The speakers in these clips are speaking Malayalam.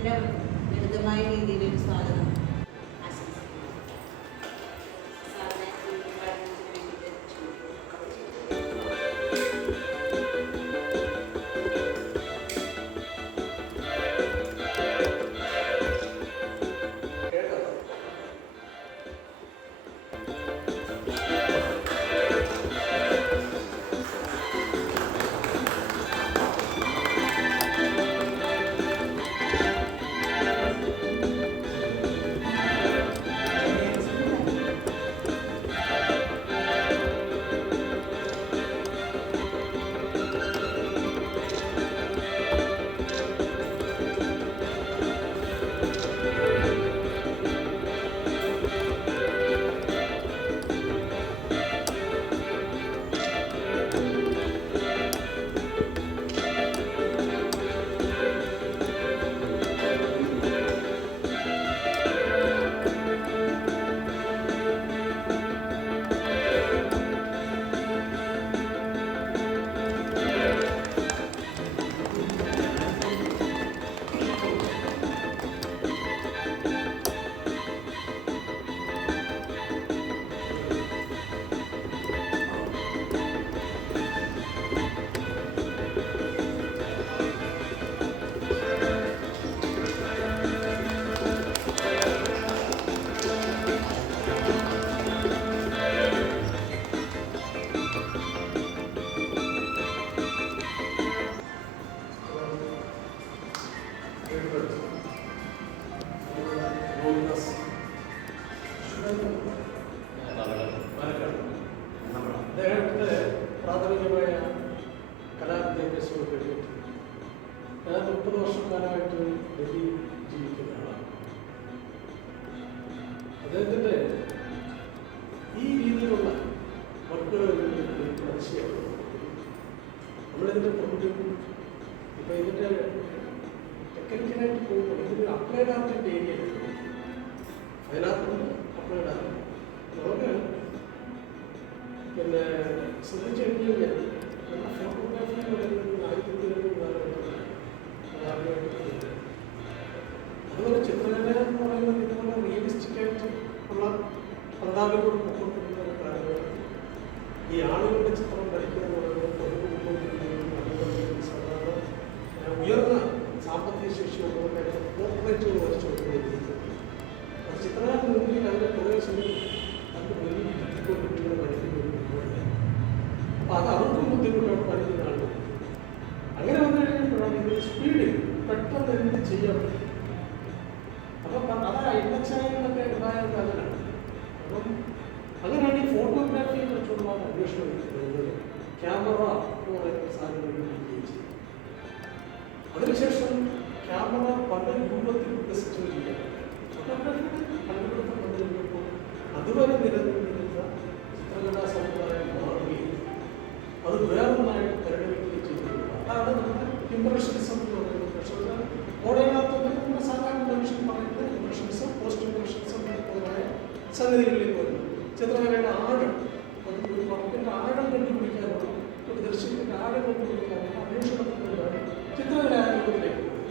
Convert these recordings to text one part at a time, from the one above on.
എല്ലാവർക്കും ലളിതമായ രീതിയിലൊരു സ്വാഗതം അദ്ദേഹത്തിൻ്റെ പ്രാഥമികമായ കലാവിദ്യാഭ്യാസവും കഴിഞ്ഞിട്ട് ഞാൻ 30 വർഷക്കാലമായിട്ട് ഡൽഹിയിൽ ജീവിക്കുന്ന ആളാണ്. അദ്ദേഹത്തിൻ്റെ ഈ രീതിയിലുള്ള വർക്കുകൾ അതിശയമാണ്. നമ്മളിതിൻ്റെ പ്രമുഖം ഇപ്പം ഇതിൻ്റെ ടെക്നിക്കലായിട്ട് പോകുമ്പോൾ ഇതിൻ്റെ അപ്ലൈഡ് ആർട്ടിൻ്റെ ഏരിയ ഫൈൻ ആർട്ടുണ്ട്, അപ്ലൈഡ് ആർട്ട്. നമുക്ക് പിന്നെ ശ്രദ്ധിച്ചു കഴിഞ്ഞാൽ നമ്മുടെ ഫോട്ടോഗ്രാഫി എന്ന് പറയുന്നത് 1900 കാലഘട്ടത്തിലാണ്. അതുപോലെ ചിത്രകല എന്ന് പറയുന്നത് ഇതുപോലെ റിയലിസ്റ്റിക്കായിട്ട് ഉള്ള പ്രതാപങ്ങളോട് പൊക്കൊണ്ടിരുന്ന ഒരു കാലഘട്ടം. ഈ ആളുകളുടെ ചിത്രം വരയ്ക്കുക എന്ന് പറയുന്നത് സാധാരണ ഉയർന്ന സാമ്പത്തിക ശേഷിയുള്ളവരുടെ കോർപ്പറേറ്റുകൾ വരച്ചു കൊടുക്കുന്നത് ചിത്രകാരന് മുന്നിൽ അതിൻ്റെ കുറേ സമയം അതിൻ്റെ മുന്നിൽ കുട്ടികളെ പഠിക്കുന്നത്. അപ്പോൾ അത് അവർക്കും ബുദ്ധിമുട്ടാണ് പഠിക്കുന്ന ആളുകൾ. അങ്ങനെ വന്നു കഴിഞ്ഞപ്പോഴാണ് ഇത് സ്പീഡിൽ പെട്ടെന്ന് എന്ത് ചെയ്യാൻ പറ്റും. അപ്പം അതാ ഇന്നച്ചായങ്ങളൊക്കെ ഉണ്ടായ കാലമാണ്. അപ്പം അങ്ങനെയാണ് ഈ ഫോട്ടോഗ്രാഫിയെ കുറിച്ചുള്ള അന്വേഷണം വരുന്നത്. ക്യാമറ എന്ന് പറയുന്ന സാധനം ഉപയോഗിച്ച് അതിനുശേഷം ക്യാമറ പല രൂപത്തിൽ വികസിച്ചു വരികയാണ്. ഫോട്ടോഗ്രാഫിയുടെ കണ്ടുപിടുത്തം വന്നിരുന്നപ്പോൾ അതുവരെ നിലനിന്നിരുന്ന ചിത്രകലാ സമുദായം മാറുകയും അത് വേറൊന്നായിട്ട് പരിണമിക്കുകയും ചെയ്തിട്ടുണ്ട്. അതാണ് നമ്മുടെ ഇംപ്രഷനിസം എന്ന് പറയുന്നത്. പക്ഷേ മോഡേൺ ആർട്ട് നമ്മുടെ സാധാരണ മനുഷ്യൻ പറയുന്നത് ഇംപ്രഷനിസം, പോസ്റ്റ് ഇംപ്രഷനിസം മുതലായ സംഗതികളിലേക്ക് വരുന്നു. ചിത്രകലയുടെ ആഴം, ഒരു വർക്കിൻ്റെ ആഴം കണ്ടുപിടിക്കാനുള്ള, ഒരു ദൃശ്യത്തിൻ്റെ ആഴം കണ്ടുപിടിക്കാനുള്ള അന്വേഷണത്തിലൂടെയാണ് ചിത്രകലാരൂപത്തിലേക്ക് പോകുന്നത്.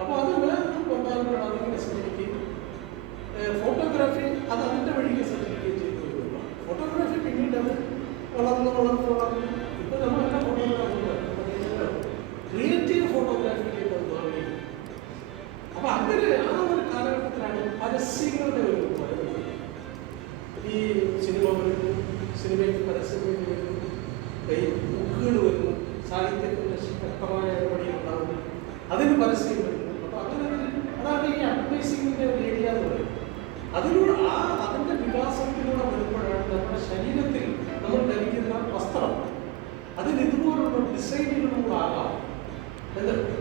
അപ്പോൾ അത് വേറൊരു പ്രധാനപ്പെട്ട അതിനെ സഞ്ചരിക്കുകയും ഫോട്ടോഗ്രാഫി അത് അതിൻ്റെ വഴിക്ക് സഞ്ചരിക്കുകയും ചെയ്തു വരുന്നു. ഫോട്ടോഗ്രാഫി പിന്നീട് അത് വളർന്ന് ഇപ്പോൾ നമ്മളെല്ലാം ഫോട്ടോഗ്രാഫി ക്രിയേറ്റീവ് ഫോട്ടോഗ്രാഫിയിലേക്ക് അത് മാറുകയും. അപ്പോൾ അങ്ങനെ ആ ഒരു കാലഘട്ടത്തിലാണ് പരസ്യങ്ങളുടെ ഒരു വരുന്നത്. ഈ സിനിമ വരുന്നു, സിനിമയ്ക്ക് പരസ്യം വരുന്നു, ബുക്കുകൾ വരുന്നു, സാഹിത്യത്തിൻ്റെ ശക്തമായ നടപടി ഉണ്ടാകുന്നു, അതിന് പരസ്യം വരുന്നു. അപ്പോൾ അങ്ങനെ അതാണ് ഈ അഡ്വർടൈസിങ്ങിൻ്റെ ഒരു ഏരിയ എന്ന് പറയുന്നത്. അതിലൂടെ അതിൻ്റെ വികാസത്തിലൂടെ വരുമ്പോഴാണ് നമ്മുടെ ശരീരത്തിൽ നമ്മൾ ധരിക്കുന്ന വസ്ത്രം അതിന് ഇതുപോലുള്ള ഡിസൈനുകളാകാം.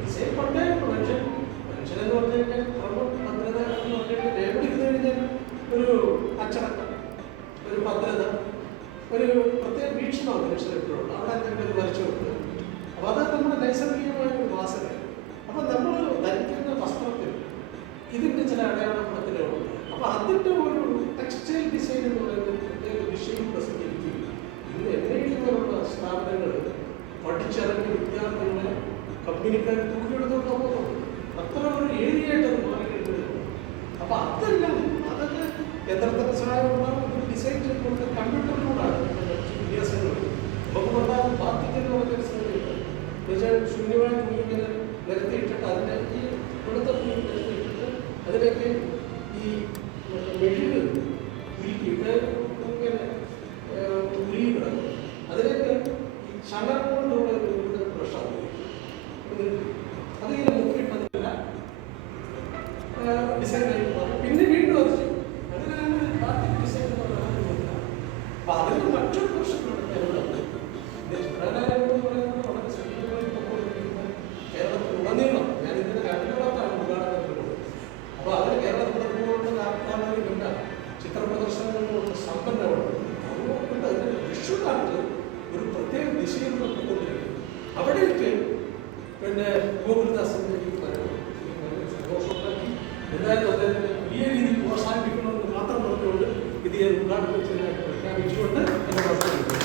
ഡിസൈൻ പണ്ടേ മനുഷ്യനെന്ന് പറഞ്ഞു കഴിഞ്ഞാൽ ഭദ്രത എന്ന് പറഞ്ഞു കഴിഞ്ഞാൽ രേഖപ്പെടുത്തി കഴിഞ്ഞാൽ ഒരു അച്ചടക്കം, ഒരു ഭദ്രത, ഒരു പ്രത്യേക വീക്ഷണമാണ് മനുഷ്യരെപ്പോഴും അവിടെ എന്തെങ്കിലും വരച്ചു കൊടുക്കുക. അപ്പോൾ അത് നമ്മുടെ നൈസർഗികമായ ഒരു വാസന. അപ്പം നമ്മൾ ധരിക്കുന്ന വസ്ത്രത്തിൽ ഇതിൻ്റെ ചില അടയാളപ്പെടുത്തലുകളുണ്ട്. അപ്പോൾ അതിൻ്റെ ഒരു ടെക്സ്റ്റൈൽ ഡിസൈൻ എന്ന് പറയുന്നത് പ്രത്യേക വിഷയം പ്രസിദ്ധീകരിക്കും. ഇന്ന് MIT പോലുള്ള സ്ഥാപനങ്ങൾ പഠിച്ചിറങ്ങിയ വിദ്യാർത്ഥികളെ കമ്പനിക്കാർ തൂക്കിയെടുത്തോണ്ട് പോകുന്നുണ്ട്. അത്ര ഒരു ഏരിയയായിട്ട് അപ്പൊ അതെല്ലാം അതൊക്കെ യന്ത്രത്തിന്റെ സഹായം ഉണ്ടാകും, ഡിസൈൻ ചെയ്തുകൊണ്ട് കമ്പ്യൂട്ടറിലൂടെയാണ് വിദ്യാസങ്ങൾ നമുക്ക് ഉണ്ടാകും. ബാധ്യതയെന്ന് പറഞ്ഞൊരു സംഗതിയുണ്ട്. എന്നുവെച്ചാൽ ശൂന്യമായ തുണി ഇങ്ങനെ നിരത്തിയിട്ടിട്ട് അതിനെ ഈ വെളുത്ത തുണി നിരത്തിയിട്ടിട്ട് അതിലേക്ക് ഈ മെഴുക് ഉരുക്കിയിട്ട് ഇങ്ങനെ ഉരുകി കിടക്കും. അതിലേക്ക് ഈ ചണൽ കൊണ്ടുള്ള ഒരു ബ്രഷാണ് അതിങ്ങനെ മുക്കിയിട്ടതില്ല ഡിസൈൻ ആയിട്ട് മാറും. പിന്നെ വീണ്ടും അത് ചെയ്യും. അതിനാണ് ബാക്കി ഡിസൈൻ എന്ന് പറയുന്നത്. അപ്പൊ അതിന് മറ്റൊരു പ്രശ്നമാണ് ചിത്രകലാലയം എന്ന് പറയുന്നത് വളരെ ശ്രദ്ധിക്കുന്ന കേരളത്തിലുടനീളം ഞാൻ ഇതിന്റെ രണ്ടിടത്താണ് ഉദ്ഘാടനത്തിൽ പോകുന്നത്. അപ്പൊ അതിന് കേരളത്തിലുള്ള ആത്മാവില്ല ചിത്ര പ്രദർശനങ്ങളിലുള്ള സമ്പന്നമാണ്. അതുകൊണ്ട് അതിന്റെ വിഷ്വലായിട്ട് ഒരു പ്രത്യേക ദിശയിലൂടെ പോയിക്കൊണ്ടിരിക്കും. അവിടേക്ക് പിന്നെ ഗോകുൽദാസിന്റെ ഈ വരവ് സന്തോഷമുണ്ടാക്കി. എന്തായാലും അദ്ദേഹത്തിന് വലിയ രീതിയിൽ പ്രോത്സാഹിപ്പിക്കണമെന്ന് മാത്രം പറഞ്ഞുകൊണ്ട് ഇത് ഞാൻ ഉദ്ഘാടനം ചെയ്യാനായിട്ട് പ്രഖ്യാപിച്ചുകൊണ്ട് എന്നെ പ്രവർത്തിക്കുന്നു.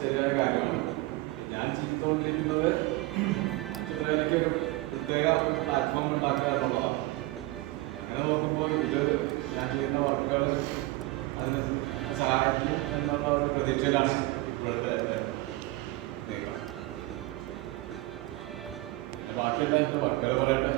ശരിയായ കാര്യമാണ്. ഞാൻ ചെയ്തുകൊണ്ടിരിക്കുന്നത് ചിത്രകലയ്ക്ക് ഒരു പ്രത്യേക പ്ലാറ്റ്ഫോം ഉണ്ടാക്കുക എന്നുള്ളതാണ്. അങ്ങനെ നോക്കുമ്പോൾ ഇത് ഞാൻ ചെയ്യുന്ന വർക്കുകൾ അതിന് സഹായിക്കും എന്നുള്ള ഒരു പ്രതീക്ഷയിലാണ് ഇപ്പോഴത്തെ നീക്കം. ബാക്കിയുള്ള വർക്കുകൾ പറയട്ടെ.